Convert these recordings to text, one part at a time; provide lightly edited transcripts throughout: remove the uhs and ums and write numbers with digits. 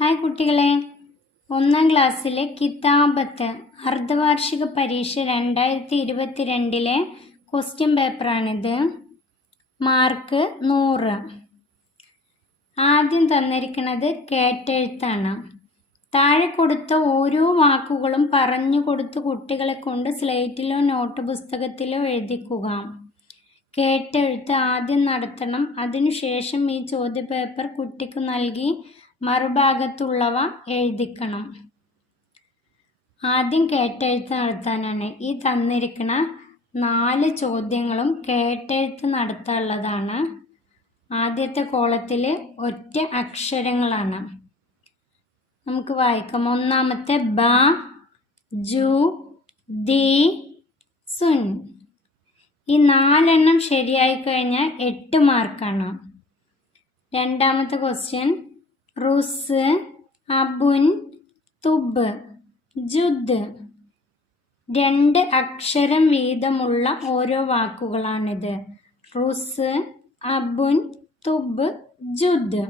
Hi കുട്ടികളെ, 1ാം ക്ലാസ്സിലെ കിതാബത്ത് അർദ്ധവാർഷിക പരീക്ഷ 2022 ക്വസ്റ്റ്യൻ പേപ്പറാണിത്. മാർക്ക് 100. ആദ്യം തന്നിരിക്കുന്നത് കേട്ടെഴുത്താണ്. താഴെ കൊടുത്ത ഓരോ വാക്കുകളും പറഞ്ഞു കൊടുത്ത് കുട്ടികളെ കൊണ്ട് സ്ലേറ്റിലോ നോട്ട് പുസ്തകത്തിലോ എഴുതിക്കുക. കേട്ടെഴുത്ത് ആദ്യം നടത്തണം. അതിനുശേഷം ഈ ചോദ്യപേപ്പർ കുട്ടിക്ക് നൽകി മറുഭാഗത്തുള്ളവ എഴുതിക്കണം. ആദ്യം കേട്ടെഴുത്ത് നടത്താനാണ്. ഈ തന്നിരിക്കുന്ന 4 ചോദ്യങ്ങളും കേട്ടെഴുത്ത് നടത്താനുള്ളതാണ്. ആദ്യത്തെ കോളത്തിൽ ഒറ്റ അക്ഷരങ്ങളാണ്. നമുക്ക് വായിക്കാം. ഒന്നാമത്തെ ബ, ജു, ദി, സുൻ. ഈ 4 എണ്ണം ശരിയായി കഴിഞ്ഞാൽ 8 മാർക്കാണ്. രണ്ടാമത്തെ ക്വസ്റ്റ്യൻ റുസ്, അബുൻ, തുബ്, ജുദ്. 2 അക്ഷരം വീതമുള്ള ഓരോ വാക്കുകളാണിത്. റുസ്, അബുൻ, തുബ്, ജുദ്.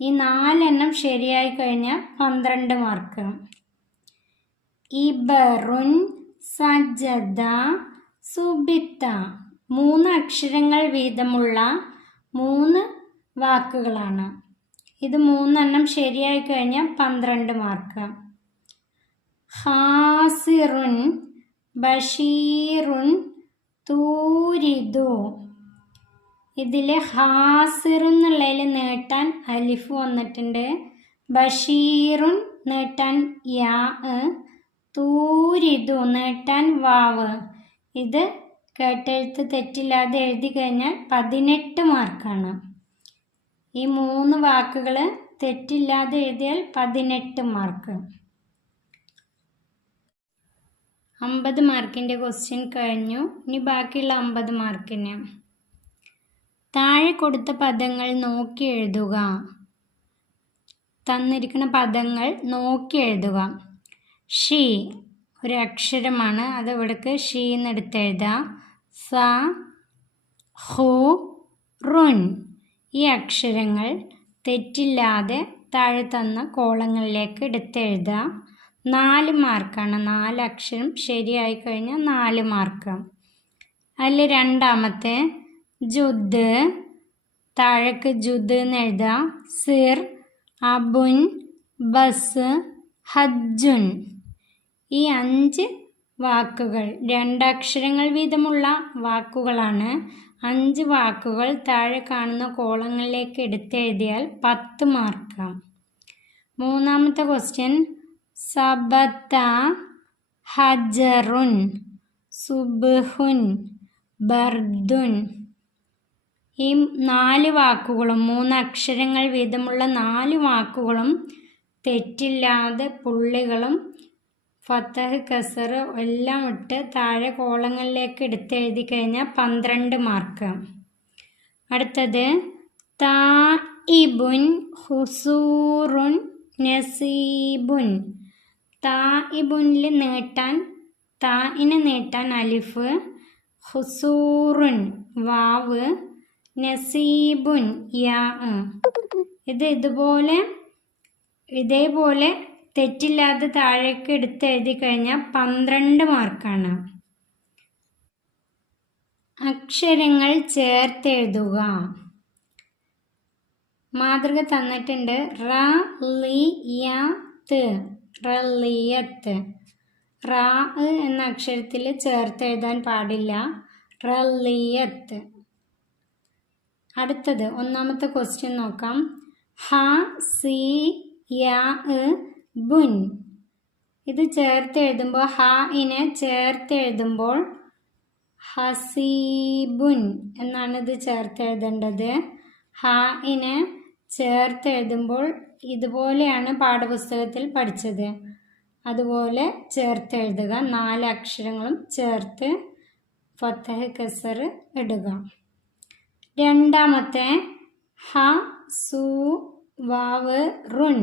ഈ 4 എണ്ണം ശരിയായി കഴിഞ്ഞാൽ 12 മാർക്ക്. ഇബറുൻ, സജദ, സുബിത്ത. 3 അക്ഷരങ്ങൾ വീതമുള്ള 3 വാക്കുകളാണ്. ഇത് 3 എണ്ണം ശരിയായി കഴിഞ്ഞാൽ 12 മാർക്ക്. ഹാസിറുൻ, ബഷീറുൻ, തൂരിദു. ഇതിൽ ഹാസിറുൻ എന്നുള്ളതിൽ നീട്ടാൻ അലിഫ് വന്നിട്ടുണ്ട്. ബഷീറുൻ നീട്ടാൻ യാ, തൂരിദു നീട്ടാൻ വാവ്. ഇത് കേട്ടെഴുത്ത് തെറ്റില്ലാതെ എഴുതി കഴിഞ്ഞാൽ 18 മാർക്കാണ്. ഈ 3 വാക്കുകൾ തെറ്റില്ലാതെ എഴുതിയാൽ 18 മാർക്ക്. 50 മാർക്കിൻ്റെ ക്വസ്റ്റ്യൻ കഴിഞ്ഞു. ഇനി ബാക്കിയുള്ള 50 മാർക്കിന് താഴെ കൊടുത്ത പദങ്ങൾ നോക്കി എഴുതുക. തന്നിരിക്കുന്ന പദങ്ങൾ നോക്കി എഴുതുക. ഷീ ഒരു അക്ഷരമാണ്, അത് ഇവിടേക്ക് ഷീ എന്നെടുത്തെഴുതാം. സ, ഹു, റുൻ. ഈ അക്ഷരങ്ങൾ തെറ്റില്ലാതെ താഴെ തന്ന കോളങ്ങളിലേക്ക് എടുത്തെഴുതുക. 4 മാർക്കാണ്. 4 അക്ഷരം ശരിയായി കഴിഞ്ഞാൽ 4 മാർക്ക്. അതിൽ രണ്ടാമത്തെ ജുദ്, താഴേക്ക് ജുദ് എന്ന് എഴുതാം. സിർ, അബുൻ, ബസ്, ഹജ്ജുൻ. ഈ 5 വാക്കുകൾ 2 അക്ഷരങ്ങൾ വീതമുള്ള വാക്കുകളാണ്. 5 വാക്കുകൾ താഴെ കാണുന്ന കോളങ്ങളിലേക്ക് എടുത്തെഴുതിയാൽ 10 മാർക്ക്. മൂന്നാമത്തെ ക്വസ്റ്റ്യൻ സബത്ത, ഹജറുൻ, സുബ്ഹുൻ, ബർദുൻ. ഈ 4 വാക്കുകളും 3 അക്ഷരങ്ങൾ വീതമുള്ള 4 വാക്കുകളും തെറ്റില്ലാതെ പുള്ളികളും ഫത്തഹ്, കസർ എല്ലാം ഇട്ട് താഴെ കോളങ്ങളിലേക്ക് എടുത്തെഴുതി കഴിഞ്ഞാൽ 12 മാർക്ക്. അടുത്തത് താഇബുൻ, ഹുസൂറുൻ, നസീബുൻ. താഇബുനിൽ നീട്ടാൻ താഇനെ നീട്ടാൻ അലിഫ്, ഹുസൂറുൻ വാവ്, നസീബുൻ യാ. ഇത് ഇതേപോലെ തെറ്റില്ലാതെ താഴേക്ക് എടുത്തെഴുതി കഴിഞ്ഞാൽ 12 മാർക്കാണ്. അക്ഷരങ്ങൾ ചേർത്തെഴുതുക. മാതൃക തന്നിട്ടുണ്ട്. റളിയത്ത്, റളിയത്ത്. റാ എന്ന അക്ഷരത്തിൽ ചേർത്തെഴുതാൻ പാടില്ല. റളിയത്ത്. അടുത്തത് ഒന്നാമത്തെ ക്വസ്റ്റ്യൻ നോക്കാം. ഹ, സി, യാ, ബുൻ. ഇത് ചേർത്ത് എഴുതുമ്പോൾ ഹാഇനെ ചേർത്ത് എഴുതുമ്പോൾ ഹസീബുൻ എന്നാണ് ഇത് ചേർത്ത് എഴുതേണ്ടത്. ഹാഇനെ ചേർത്ത് എഴുതുമ്പോൾ ഇതുപോലെയാണ് പാഠപുസ്തകത്തിൽ പഠിച്ചത്. അതുപോലെ ചേർത്ത് എഴുതുക. 4 അക്ഷരങ്ങളും ചേർത്ത് ഫത്തഹ്, കസർ ഇടുക. രണ്ടാമത്തെ ഹ, സു, വാവ്, റുൻ.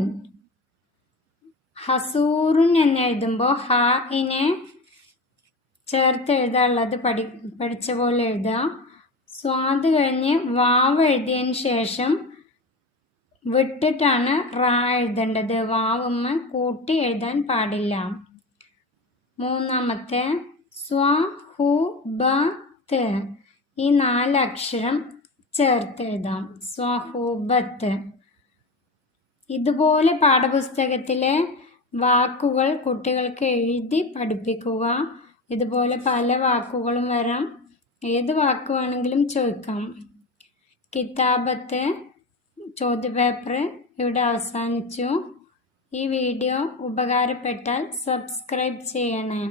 ഹസൂറുൻ എന്ന് എഴുതുമ്പോൾ ഹാഇനെ ചേർത്ത് എഴുതാനുള്ളത് പഠിച്ച പോലെ എഴുതുക. സ്വാദ് കഴിഞ്ഞ് വാവ് എഴുതിയതിന് ശേഷം വിട്ടിട്ടാണ് റാ എഴുതേണ്ടത്. വാവുമ്മ കൂട്ടി എഴുതാൻ പാടില്ല. മൂന്നാമത്തെ സ്വ ഹു ബ ത്ത്. ഈ 4 അക്ഷരം ചേർത്ത് എഴുതാം. സ്വഹൂബത്ത്. ഇതുപോലെ പാഠപുസ്തകത്തിലെ വാക്കുകൾ കുട്ടികൾക്ക് എഴുതി പഠിപ്പിക്കുക. ഇതുപോലെ പല വാക്കുകളും വരാം. ഏത് വാക്ക് വേണമെങ്കിലും ചോദിക്കാം. കിതാബത്ത് ചോദ്യപേപ്പർ ഇവിടെ അവസാനിച്ചു. ഈ വീഡിയോ ഉപകാരപ്പെട്ടാൽ സബ്സ്ക്രൈബ് ചെയ്യണേ.